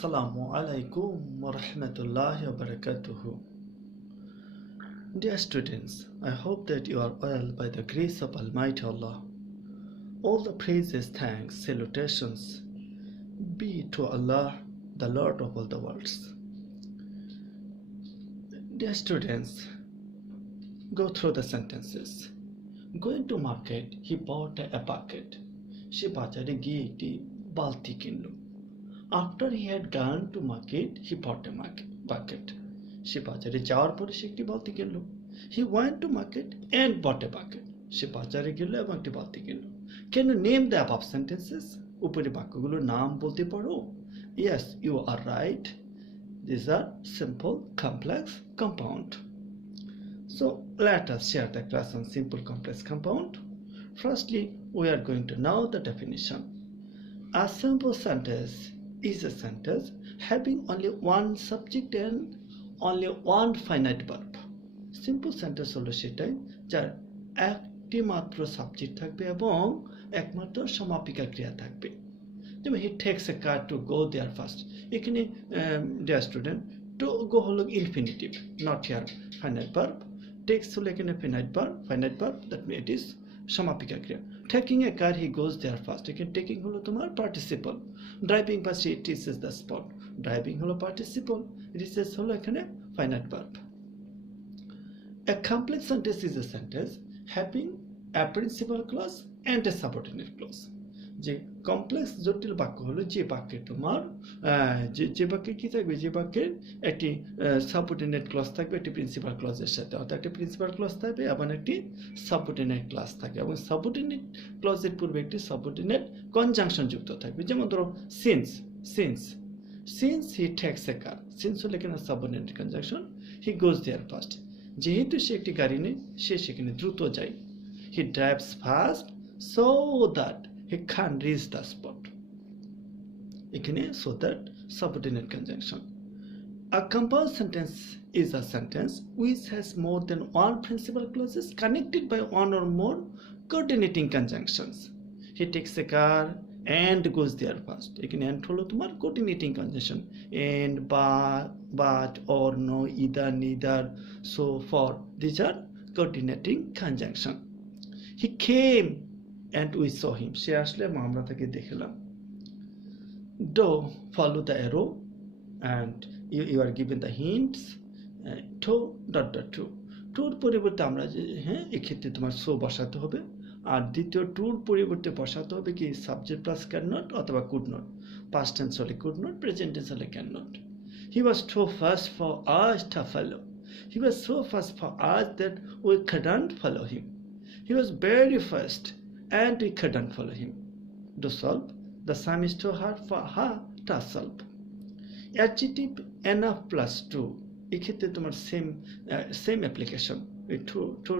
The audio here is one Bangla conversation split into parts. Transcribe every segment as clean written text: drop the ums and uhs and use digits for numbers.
Assalamu alaikum wa rahmatullahi wa barakatuhu. Dear students, I hope that you are well by the grace of Almighty Allah. All the praises, thanks, salutations be to Allah, the Lord of all the worlds. Dear students, go through the sentences. Going to market, he bought a bucket. সে বাজারে গিয়ে একটি বালতি কিনল. After he had gone to market, he bought a bucket. সে বাজারে যাওয়ার পরে সে একটি বালতি কিনল. He went to market and bought a bucket. সে বাজারে গেল এবং একটি বালতি কিনল. Can you name the above sentences? উপরে বাক্যগুলোর নাম বলতে পারো? Yes, you are right. These are simple, complex, compound. So let us share the class on simple, complex, compound. Firstly, we are going to know the definition. A simple sentence is a sentence having only one subject and only one finite verb. Simple sentence হলো সেটাই যার একটি মাত্র সাবজেক্ট থাকবে এবং একমাত্র সমাপিকা ক্রিয়া থাকবে. যেমন he takes a car to go there first. এখানে dear student, to go হলো infinitive, not here finite verb. Takes হলো এখানে finite verb, that means it is সমাপিকা ক্রিয়া. Taking a car, he goes there first. এখানে taking হলো তোমার participle. Driving past, he reaches the spot. Driving হলো participle. Reaches হলো এখানে finite verb. A complex sentence is a sentence having a principal clause and a subordinate clause. যে কমপ্লেক্স জটিল বাক্য হলো যে বাক্যে তোমার যে বাক্যে কি থাকবে, যে বাক্যের একটি সাবঅর্ডিনেট ক্লজ থাকবে একটি প্রিন্সিপাল ক্লজের সাথে, অর্থাৎ একটি প্রিন্সিপাল ক্লজ থাকবে এবং একটি সাবঅর্ডিনেট ক্লজ থাকবে এবং সাবঅর্ডিনেট ক্লজের পূর্বে একটি সাবঅর্ডিনেট কনজাংশন যুক্ত থাকবে. যেমন ধরো since he tax A car, since হলো এখানে subordinate conjunction, he goes their first, যেহেতু সে একটি গাড়ি নেই সে সেখানে দ্রুত যায়. হি drives fast so that he can't reach the spot. এখানে so that subordinate conjunction. A compound sentence is a sentence which has more than one principal clauses connected by one or more coordinating conjunctions. He takes a car and goes there first. এখানে and হলো তোমার coordinating conjunction, and, but, or, no, either, neither, so, for. These are coordinating conjunction. He came and we saw him. সে আসলে আমরা তাকে দেখলাম. Do follow the arrow and you are given the hints. To to টুর পরিবর্তে আমরা এক্ষেত্রে তোমার সো বসাতে হবে, আর দ্বিতীয় টুর পরিবর্তে বসাতে হবে কি সাবজেক্ট প্লাস ক্যান নট অথবা কুড নট. পাস্ট টেন্স হলে কুড নট, প্রেজেন্ট টেন্স হলে can not. He was too fast for us to follow. He was so fast for us that we couldn't follow him. He was very fast and we couldn't follow him. To solve, the sum is too hard for her to solve. Adjective enough plus to, এক্ষেত্রে তোমার সেম অ্যাপ্লিকেশন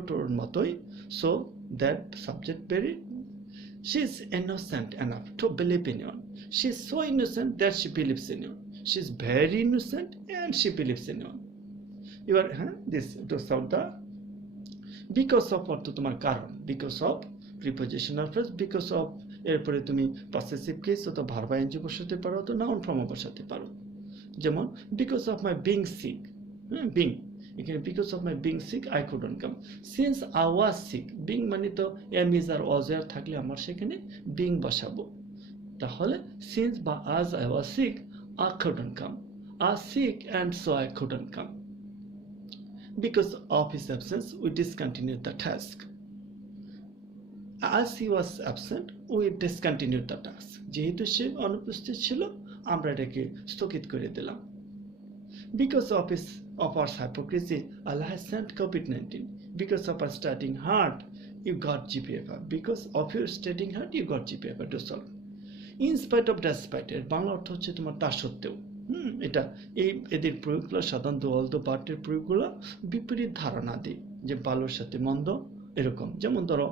টুর মতোই. So that subject very, she is innocent enough to believe in you. She is so innocent that she believes in you. She is very innocent and she believes in you. You are this to solve the because of অর্থ তোমার কারণ, because of prepositional phrase, because of এরপরে তুমি পসেসিভ কেস অথবা ভার্ব আইএনজি বসাতে পারো, তো নাউন ফর্মও বসাতে পারো. যেমন because of my being sick, being এখানে because of my being sick I couldn't come. Since I was sick, being মানে তো am is আর was এর থাকলে আমার সেখানে being বসাবো. তাহলে since বা as I was sick I couldn't come. I was sick and so I couldn't come. Because of his absence we discontinued the task. As he was absent, we discontinued the task. যেহেতু সে অনুপস্থিত ছিল আমরা এটাকে স্থগিত করে দিলাম. Because of our hypocrisy, Allah has sent COVID-19. Because of our studying hard, you got GPA. Because of your studying hard, you got GPA to solve. In spite of, despite, এর বাংলা অর্থ হচ্ছে তোমার তা সত্ত্বেও. এটা এদের প্রয়োগগুলো সাধারণত অলদো পার্টের প্রয়োগগুলো বিপরীত ধারণা দেয়, যে ভালোর সাথে মন্দ এরকম. যেমন ধরো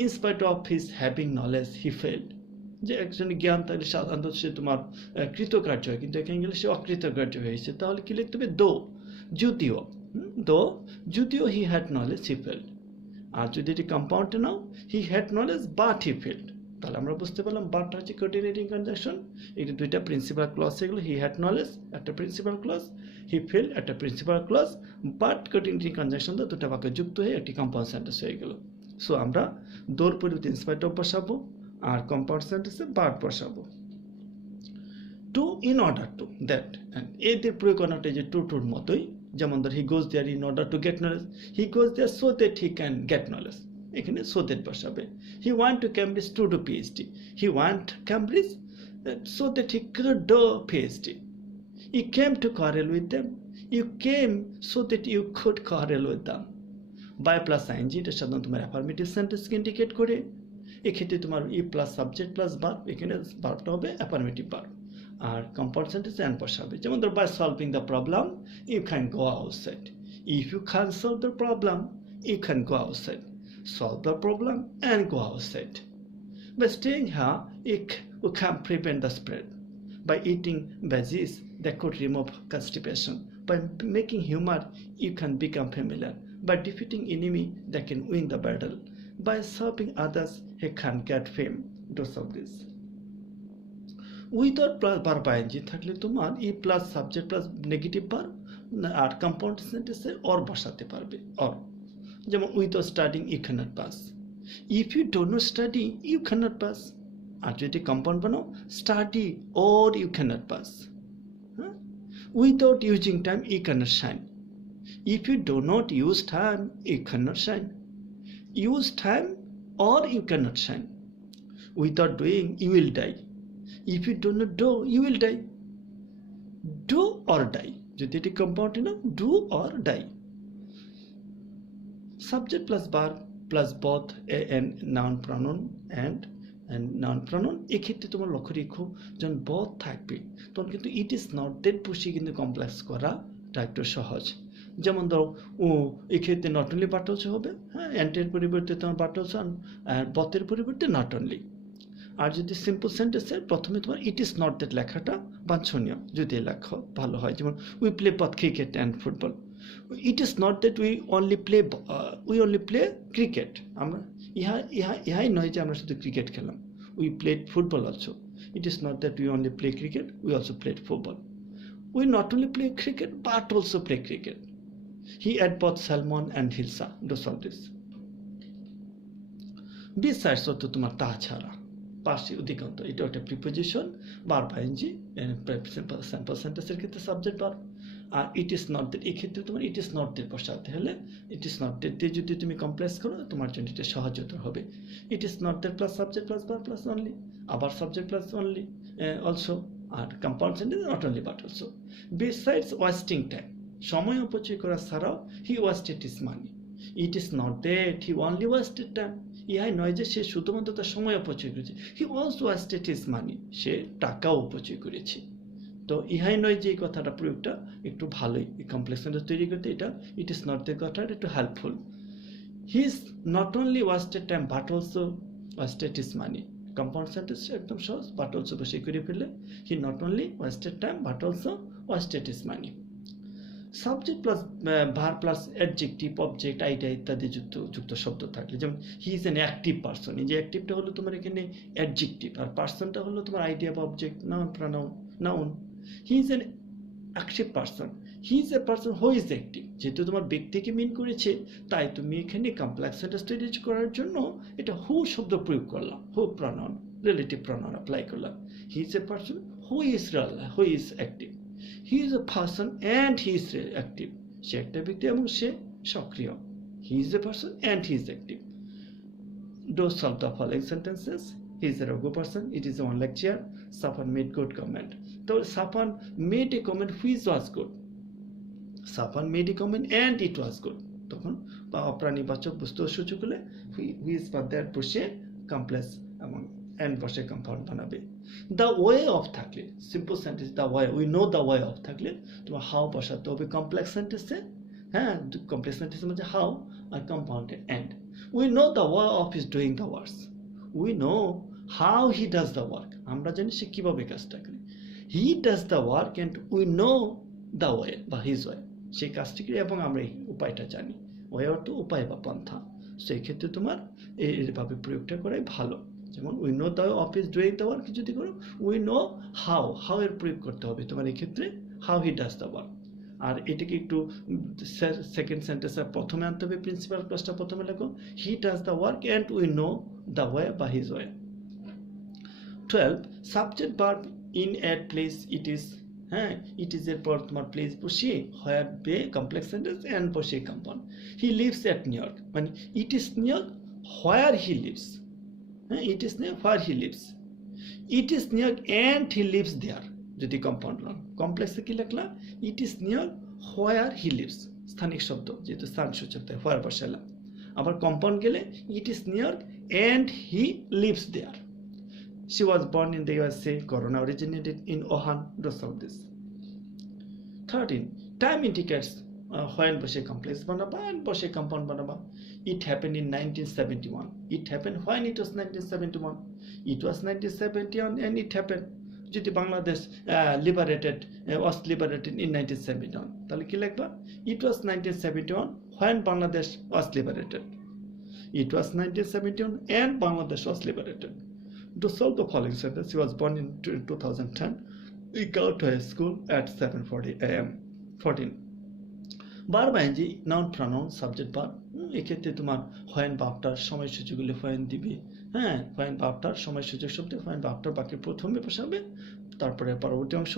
in spite of his having knowledge he failed, যে একজন জ্ঞান থাকলে সাধারণত সে তোমার কৃতকার্য হয়, কিন্তু এখানে গেলে সে অকৃতকার্য হয়েছে, তাহলে কি লিখতে হবে যদিও he had knowledge he failed. আর যদি এটি কম্পাউন্ডে নাও he had knowledge but he failed, তাহলে আমরা বুঝতে পারলাম বাটটা হচ্ছে কোঅর্ডিনেটিং কনজাংশন। এটি দুইটা প্রিন্সিপাল ক্লজ, এগুলো হি হ্যাড নলেজ একটা প্রিন্সিপাল ক্লজ, হি ফেল একটা principal clause, but coordinating conjunction দিয়ে দুটো বাক্য যুক্ত হয়ে একটি কম্পাউন্ড সেন্টেন্স হয়ে গেল। সো আমরা দোর পরিবর্তে ইনস্পাইট অফ বসাবো আর কম্পাউন্ড সেন্টেন্সে বাট বসাবো। To in order to that, এদের প্রয়োগ করাটা যে টুর মতোই, যেমন ধর he goes there in order to get knowledge, he goes there so that he can get knowledge, এখানে সো দ্যাট বসাবে। He want to Cambridge to do PhD, he want Cambridge so that he could do PhD. You came to quarrel with them, you came so that you could quarrel with them। By plus ING এটা সাধারণত তোমার অ্যাফার্মেটিভ সেন্টেন্সকে ইন্ডিকেট করে। এক্ষেত্রে তোমার ই প্লাস সাবজেক্ট প্লাস ভার্ব, এখানে ভার্বটা হবে অ্যাফার্মেটিভ ভার্ব, আর কম্পাউন্ড সেন্টেন্সে অ্যান্ড বসাবে। যেমন ধর by solving the problem you can go outside, if you can solve the problem you can go outside, solve the problem and go outside. By staying here, you can prevent the spread. By eating veggies, that could remove constipation. By making humor, you can become familiar. By defeating enemy, that can win the battle. By serving others, he can get fame. Do some this. Without plus verb ing থাকলে তোমার ই plus subject plus negative verb আর কম্পাউন্ড সেন্টেন্সে অর বসাতে পারবে। অর যেমন without studying you can't pass, if you don't know study you can't pass. আর যদি কম্পাউন্ড বানাও study or you can't pass. হ্যাঁ, without using time you can't shine, if you do not use time you can't shine, use time or you can't shine. Without doing you will die, if you do not do you will die. Do or die, যদি এটি কম্পাউন্ড না do or die. Subject plus verb plus both and noun pronoun and noun pronoun, এক্ষেত্রে তোমার লক্ষ্য রেখো যখন both থাকবে তখন কিন্তু ইট ইজ নট দ্যাট বসিয়ে কিন্তু কমপ্লেক্স করাটা একটু সহজ। যেমন ধরো ও এক্ষেত্রে নট অনলি বাট অলসো হবে, হ্যাঁ, অ্যান্টের পরিবর্তে তোমার বাট অলসো আর বথের পরিবর্তে নট অনলি। আর যদি সিম্পল সেন্টেন্সের প্রথমে তোমার ইট ইজ নট দ্যাট লেখাটা বাঞ্ছনীয়, যদি লেখো ভালো হয়। যেমন we play both cricket and football, it is not that we only play cricket, আমরা ইহাই নয় যে আমরা শুধু ক্রিকেট খেলাম, we played football also. It is not that we only play cricket, we also played football. We not only play cricket but also play cricket. He ate both salmon and hilsa. Do solve this. Besides অর্থ তোমার তাছাড়া, পার্শ্বিক অধিকন্ত, এটা একটা প্রিপোজিশন, ভার্ব আইএনজি, স্যাম্পল সেন্টেন্সের ক্ষেত্রে সাবজেক্ট ভার্ব। আর ইট ইজ নট দ্যাট, এক্ষেত্রে তোমার ইট ইজ নট দ্যাট বসাতে হলে ইট ইজ নট দ্যাট দিয়ে যদি তুমি কমপ্লেক্স করো তোমার জন্য এটা সহজতর হবে। It is not that plus subject plus verb plus only, আবার সাবজেক্ট প্লাস অনলি অলসো, আর compound sentence not only but also. Besides wasting time, সময় অপচয় করা ছাড়াও he wasted his money, it is not that he only wasted time, ইহাই নয় যে সে শুধুমাত্র তার সময় অপচয় করেছে, he also wasted his money, সে টাকাও অপচয় করেছে। তো ইহাই নয় যে এই কথাটা প্রয়োগটা একটু ভালোই, এই কমপ্লেক্স সেন্টেন্স তৈরি করতে এটা ইট ইজ নট দ্য কথাটা একটু helpful. He is not only wasted time but also wasted his money, compound sentence একদম সহজ, বাট অলসো বসে করে ফেললে he not only wasted time but also wasted his money. Subject plus verb plus adjective object idea ইত্যাদি যুক্ত শব্দ থাকলে, যেমন he is an active person, এই যে অ্যাক্টিভটা হলো তোমার এখানে অ্যাডজেক্টিভ, আর পারসনটা হলো তোমার আইডিয়া বা object, noun pronoun noun. He is an active person, he is a person who is active, যেহেতু তোমার ব্যক্তিকে মিন করেছে তাই তুমি এখানে কমপ্লেক্স সেন্টেন্স তৈরি করার জন্য এটা হু শব্দ প্রয়োগ করলাম, who pronoun relative pronoun apply করলাম। He is a person who is active, he is a person and he is active, সে একটা ব্যক্তি এবং সে সক্রিয়। He is a person and he is active. Do solve the following sentences. He is a Raghu person, it is one lecture. Safan made good comment. So Safan made a comment which was good. Safan made a comment and it was good. তখন প্রাণীবাচক বস্তু সূচক হলে হুইজ বা দ্যাট বসে কমপ্লেক্স এবং এন্ড বসে কম্পাউন্ড বানাবে। দ্য ওয়ে অফ থাকলে simple sentence the way, we know the way of থাকলে তোমার হাউ বসাতে হবে কমপ্লেক্স সেন্টেন্সে, হ্যাঁ, কমপ্লেক্স সেন্টেন্সের মধ্যে হাউ আর কম্পাউন্ডে and. We know the way of is doing the works, we know how he does the work, আমরা জানি সে কিভাবে কাজটা করে। he does the work and we know the way বা his way, সেই কাজটি করে এবং আমরা এই উপায়টা জানি। ওয়ে অর্থ উপায় বা পন্থা, সেই ক্ষেত্রে তোমার এইভাবে প্রয়োগটা করাই ভালো। যেমন we know the of is doing the work যদি করো, উই নো হাউ এর প্রয়োগ করতে হবে তোমার এই ক্ষেত্রে how he does the work. আর এটাকে একটু সেকেন্ড সেন্টেন্সের প্রথমে আনতে হবে, প্রিন্সিপাল ক্লজটা প্রথমে লেখো, he does the work and we know the way বা his way. 12 subject verb in at place it is, হ্যাঁ ইট ইজ এর পর তোমার প্লেস বসিয়ে হোয়ার বে কমপ্লেক্স সেন্টেন্স অ্যান্ড বসিয়ে কম্পাউন্ড। He lives at New York, মানে it is New York where he lives, হ্যাঁ it is New where he lives, it is New York and he lives there. যদি কম্পাউন্ড নাম কমপ্লেক্সে কি লিখলাম, it is New York where he lives, স্থানিক শব্দ যেহেতু স্থান সূচক তাই হোয়ার বসালাম। আবার কম্পাউন্ড গেলে it is New York and he lives there. She was born in the USA. Corona originated in Wuhan. Those of this. 13. Time indicates when বসে complex বানাবা and বসে compound বানাবা। It happened in 1971. It happened when it was 1971. It was 1971 and it happened. যদি বাংলাদেশ was liberated in 1971 তাহলে কি লিখবা? It was 1971 when Bangladesh was liberated. It was 1971 and Bangladesh was liberated. To solve the following sentence, he was born in 2010. He go to high school at 7:40 a.m. 14. Verb ing, noun pronoun, subject verb. এক্ষেত্রে তোমার when ভাবটার সময়সূচকগুলো when দিবে, হ্যাঁ when ভাবটার সময়সূচক শব্দ when ভাবটার বাক্যের প্রথমে বসাবে, তারপরে পরবর্তী অংশ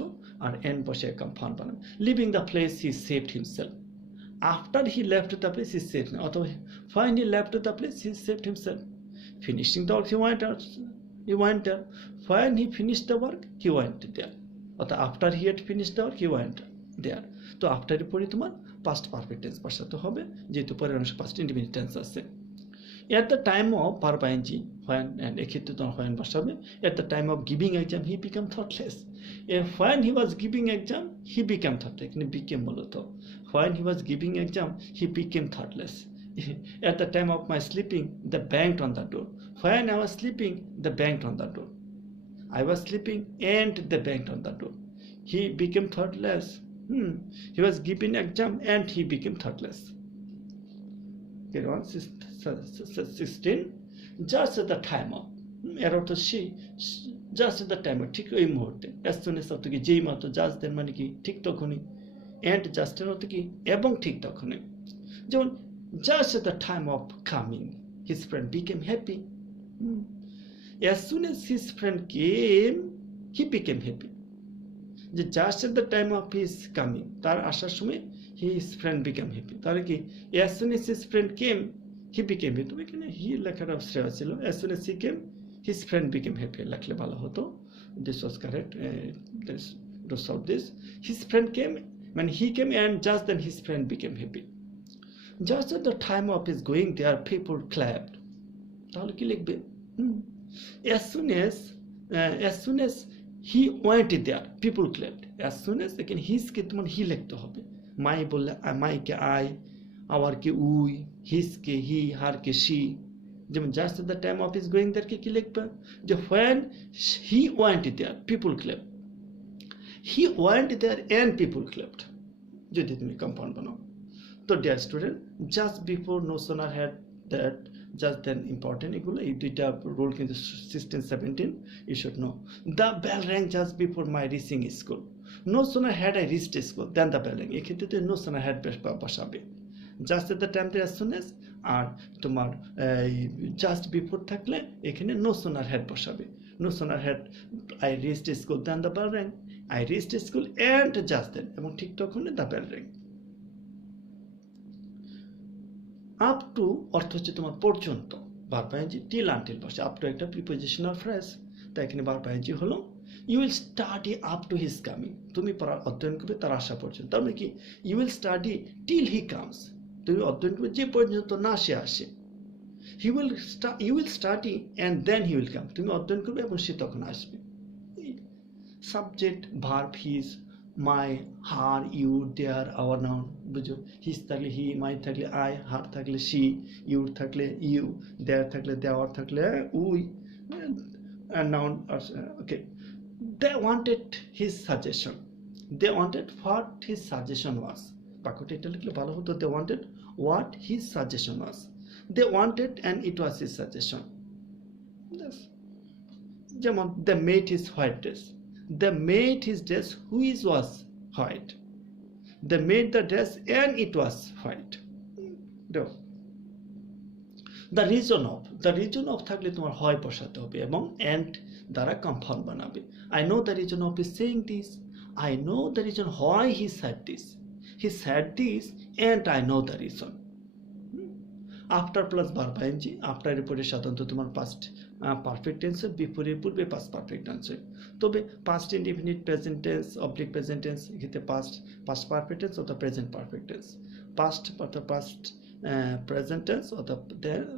আর এন্ড বসে কম্পাউন্ড বানাবে। Leaving the place, he saved himself. After he left the place, he saved himself. অথবা when he left the place, he saved himself. Finishing the work, he went there. When he finished the work, he went there. অর্থাৎ after he had finished the work, he went there. তো after এর পরে তোমার past perfect tense বসাতে হবে, যেহেতু পরের অংশে past indefinite tense আছে। At the time of verb ing, when, and এক্ষেত্রে তোমার when বসাবে। At the time of giving exam, he became thoughtless. When he was giving exam, he became thoughtless. এখানে became মূলত when he was giving exam, he became thoughtless. At the time of my sleeping, they banged on the door. When I was sleeping, they banged on the door. I was sleeping and they banged on the door. He became thoughtless. He was giving exam and he became thoughtless. Okay, 16. Just at the time of, এর অর্থ সেই just at the time of, ঠিক ওই মুহূর্তে। as soon as অর্থ কি যেই মাত্র, just then মানে কি ঠিক তখনই, and just এর অর্থ কি এবং ঠিক তখনই। যেমন just at the time of coming, his friend became happy. As soon as his friend came, he became happy. Just at the time of his coming, তার আসার সময় his friend became happy. তাহলে কি as soon as his friend came, he became happy. তুমি এখানে he লেখাটা শ্রেয় ছিল, as soon as he came, his friend became happy লিখলে ভালো হতো। This was correct. To solve this, his friend came, when he came and just then his friend became happy. Just at the time of his going there, people clapped. তাহলে কি লিখবে? As soon as he went there, people clapped. As soon as, এখানে his কে তোমার he লিখতে হবে। my বললে my K I, our K we, his K he, her K she। যেমন just at the time of his going there কে কি লিখবে? যে when he went there, people clapped. He went there and people clapped যদি তুমি কম্পাউন্ড বানাও। তো dear student, just before, no sooner had that, just then important, এগুলো এই দুইটা রুল কিন্তু 16 17 you should know. The bell rang just before my reaching school. No sooner had I reached school than the bell rang. এক্ষেত্রে তো no sooner had বসাবে। just at the time as soon as, আর তোমার just before থাকলে এখানে no sooner had বসাবে। no sooner had I reached school than the bell rang. I reached school and just then, এবং ঠিক তখনই the bell rang. Up to অর্থ হচ্ছে তোমার পর্যন্ত, ভার্ব আইএনজি টিল আনটিল বসে। আপ টু একটা প্রিপোজিশনাল ফ্রেজ, তাই এখানে ভার্ব আইএনজি হলো you will study up to his coming, তুমি অধ্যয়ন করবে তার আসা পর্যন্ত। তার মানে কি you will study till he comes, তুমি অধ্যয়ন করবে যে পর্যন্ত না সে আসে। You will study and then he will come, তুমি অধ্যয়ন করবে এবং সে তখন আসবে। Subject verb his, my, her, you, their, our noun, বুঝো। হিজ থাকলে হি, মাই থাকলে আই, হার থাকলে সি, ইউর থাকলে ইউ, দেয়ার থাকলে দেওয়ার থাকলে we, noun. Okay, they wanted his suggestion, they wanted what his suggestion was. বাক্যটা এটা লিখলে ভালো হতো, they wanted what his suggestion was, they wanted and it was his suggestion. যেমন the mate is white dress, the mate is dress which was white, they made the dress and it was white. No. the region of থাকলে তোমার হয় বসাতে হবে এবং and দ্বারা কম্পাউন্ড বানাবে। I know the region of is saying this, I know the reason why he said this and I know the reason. After plus verb ing, after এর পরে সাধারণত তোমার past perfect tense, before এর পূর্বে past perfect tense। তবে past indefinite, present tense, oblique present tense, এক্ষেত্রে past perfect tense অথবা present perfect tense, past অথবা past present tense অথবা there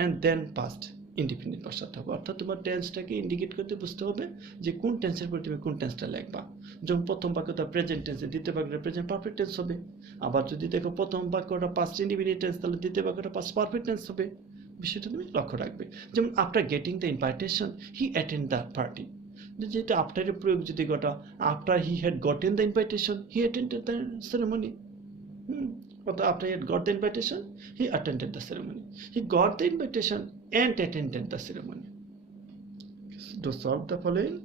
and then past indefinite বসাতে হবে। অর্থাৎ তোমার টেন্সটাকে ইন্ডিকেট করতে বুঝতে হবে যে কোন টেন্সের পরে তুমি কোন টেন্সটা লিখবা। যেমন প্রথম বাক্যটা প্রেজেন্ট টেন্সে, দ্বিতীয় বাক্যটা প্রেজেন্ট পারফেক্ট টেন্স হবে। আবার যদি দেখো প্রথম বাক্যটা পাস্ট ইনডিফিনিট টেন্স, তাহলে দ্বিতীয় বাক্যটা পাস্ট পারফেক্ট টেন্স হবে। বিষয়টা তুমি লক্ষ্য রাখবে। যেমন after getting the invitation he attend the party, যেটা আফটারের প্রয়োগ যদি ঘটা, after he had gotten the invitation he attended the ceremony. After he had got the invitation, he attended the ceremony. He got the invitation and attended the ceremony. To solve the following,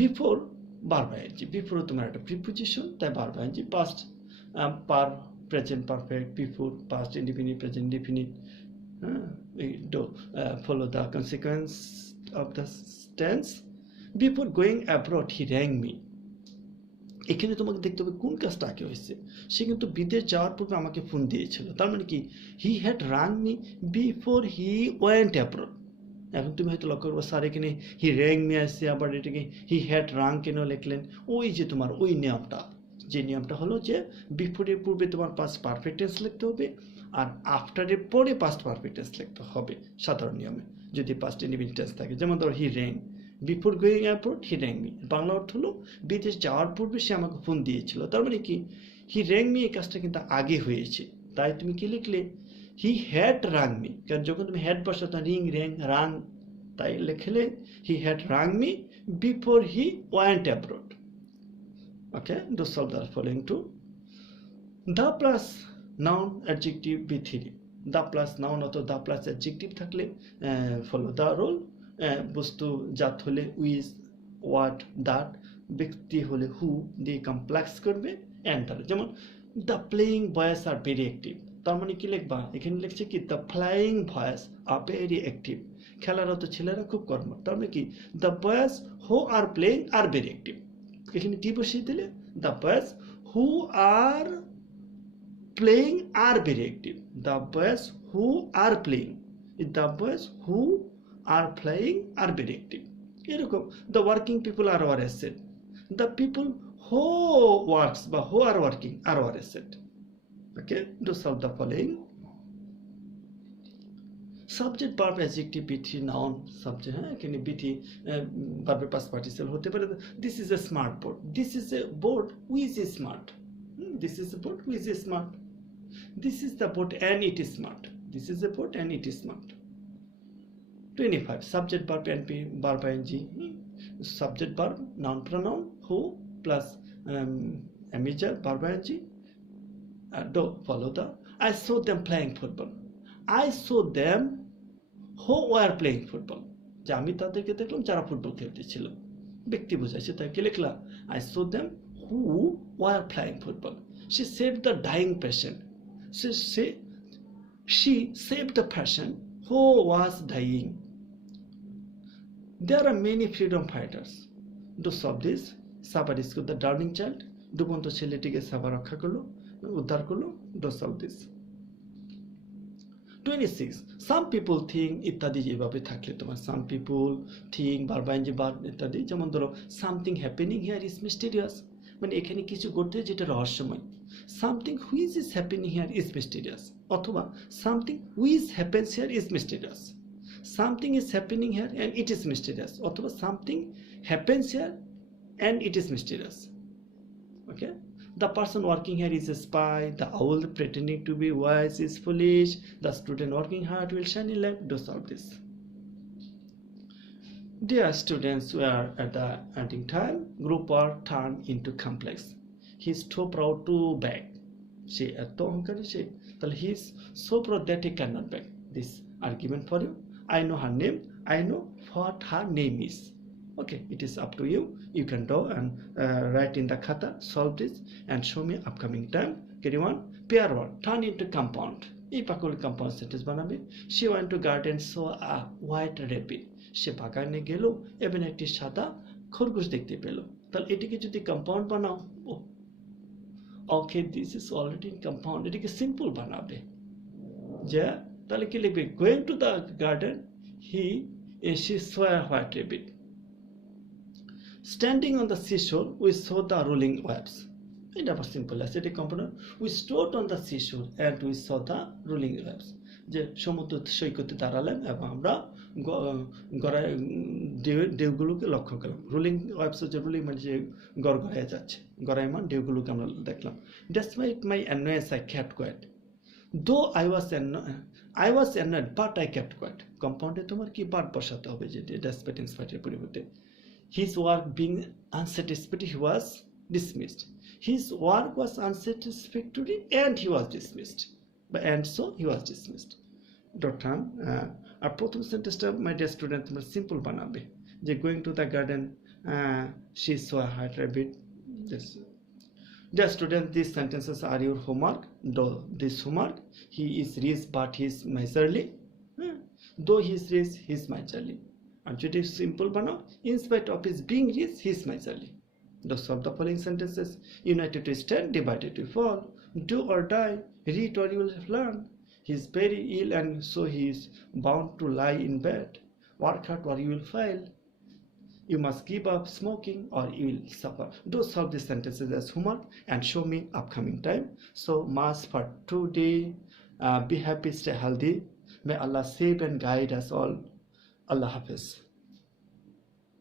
before verb ing, before তোমার একটা preposition, তাই verb ing, past par present perfect, before past indefinite, present indefinite. Follow the consequence of the tense. Before going abroad, he rang me. এখানে তোমাকে দেখতে হবে কোন কাজটা আগে হয়েছে। সে কিন্তু বিদেশ যাওয়ার পূর্বে আমাকে ফোন দিয়েছিল, তার মানে কি he had rang me before he went abroad. এখন তুমি হয়তো লক্ষ্য করবো স্যার এখানে হি র্যাং মি আসছে, আবার এটাকে হি হ্যাড রাং কেন লিখলেন? ওই যে তোমার ওই নিয়মটা, যে নিয়মটা হলো যে বিফোরের পূর্বে তোমার পাস্ট পারফেক্ট টেন্স লিখতে হবে আর আফটারের পরে পাস্ট পারফেক্ট টেন্স লিখতে হবে সাধারণ নিয়মে, যদি পাস্ট ইনডিফিনিট টেন্স থাকে। যেমন ধরো হি র্যাং, বিফোর গোয়িং অ্যাব্রড হি র্যাং মি, বাংলা অর্থ হলো বিদেশ যাওয়ার পূর্বে সে আমাকে ফোন দিয়েছিল। তার মানে কি হি র্যাং মি, এই কাজটা কিন্তু আগে হয়েছে, তাই তুমি কি লিখলে হি হ্যাড রাং মি, কারণ যখন তুমি হ্যাড বসাতো রিং র্যাং রাং, তাই লিখলে he had rang me before he went abroad. Okay, do solve the following two. The plus noun adjective B3, the plus noun অথবা দ্য প্লাস অ্যাডজেক্টিভ থাকলে ফলো দ্য রোল। বস্তু জাত হলে উইজ, হোয়াট, দ্যাট, ব্যক্তি হলে হু দিয়ে কমপ্লেক্স করবে অ্যান্টার। যেমন the playing boys are very active, তার মানে কি লিখবা? এখানে লিখছে কি the flying boys are very active, খেলারত ছেলেরা খুব কর্মঠ। তার মানে কি the boys who are playing are very active, এখানে টি বসিয়ে দিলে the boys who are playing are very active, the boys who are playing, the boys who are playing are very active. এরকম the working people are our asset, the people who works বা who are working are our asset. Okay, to solve the following. Subject verb adjective B3 noun subject, হ্যাঁ এখানে B3 verb past participle হতে পারে। This is a smart board, this is a board which is smart, this is a board which is smart, this is the board and it is smart, this is a board and it is smart. 25 subject verb and verb ing, subject verb noun pronoun who plus major verb ing, do follow the. I saw them playing football, I saw them who were playing football, যে আমি তাদেরকে দেখলাম যারা ফুটবল খেলতেছিল, ব্যক্তি বোঝাইছে, তাই কি লিখলাম I saw them who were playing football. She saved the dying patient, she saved the patient who was dying. There are many freedom fighters. To solve this, Saba rescued the drowning child. ডুবন্ত ছেলেটিকে সাবা রক্ষা করলো, উদ্ধার করলো। To solve this. 26 some people think ইত্যাদি যেভাবে থাকলে তোমার some people think verb ing verb ইত্যাদি, যেমন ধরো something happening here is mysterious, মানে এখানে কিছু ঘটছে যেটা রহস্যময়। something which is happening here is mysterious, অথবা something which happens here is mysterious, something is happening here and it is mysterious, অথবা something happens here and it is mysterious. Okay, the person working here is a spy, the owl pretending to be wise is foolish, the student working hard will shine in life. Do solve this. Dear students, we are at the ending time. Group work turned into complex. He is too proud to beg. সে এত অহংকারী, তাহলে he is so proud that he cannot beg. This argument for you. I know her name, I know what her name is. Okay, it is up to you. You can go and write in the khata, solve this, and show me upcoming time. Carry on. Pair word, turn into compound. এই পাকুল compound sentence বানাবে. She went to garden, saw a white rabbit. সে বাগানে গেল এবং একটি সাদা খরগোশ দেখতে পেল। তাহলে এটিকে যদি কম্পাউন্ড বানাও, okay this is already in compound, এটিকে সিম্পল বানাবে। যে তাহলে কি লিখবে? Going to the garden she saw a white rabbit. Standing on the seashore, we saw the rolling waves. It was simple. I said a component. We stood on the seashore and we saw the rolling waves. যে সমুদ্র সৈকতে দাঁড়ালাম এবং আমরা গড়ায় ঢেউগুলোকে লক্ষ্য করলাম। রোলিং ওয়েভস হচ্ছে রোলিং মানে যে গড়গড়ায় যাচ্ছে, গড়ায়মান ঢেউগুলোকে আমরা দেখলাম। Despite my annoyance, I kept quiet. Though I was annoyed, but I kept quiet. কম্পাউন্ডে তোমার কি বাট বসাতে হবে, যে despite in spite এর পরিবর্তে। His work being unsatisfactory, he was dismissed. His work was unsatisfactory and he was dismissed. And so he was dismissed. Dr. আর প্রথম সেন্টেন্সটা মাই ডিয়ার স্টুডেন্ট তোমরা সিম্পল বানাবে, যে going to the garden she saw a white rabbit. Dear student, these sentences are your homework. Though this homework, he is rich but he is miserly. Though he is rich, he is miserly. And যদি simple বানাও, in spite of his being rich, he is miserly. Those of the following sentences: united to stand, divided to fall, do or die, read or you will learn. He is very ill and so he is bound to lie in bed. Work hard or you will fail. You must give up smoking or you will suffer. Do solve these sentences as homework and show me upcoming time. So much for today. Be happy, stay healthy. May Allah save and guide us all. Allah Hafiz.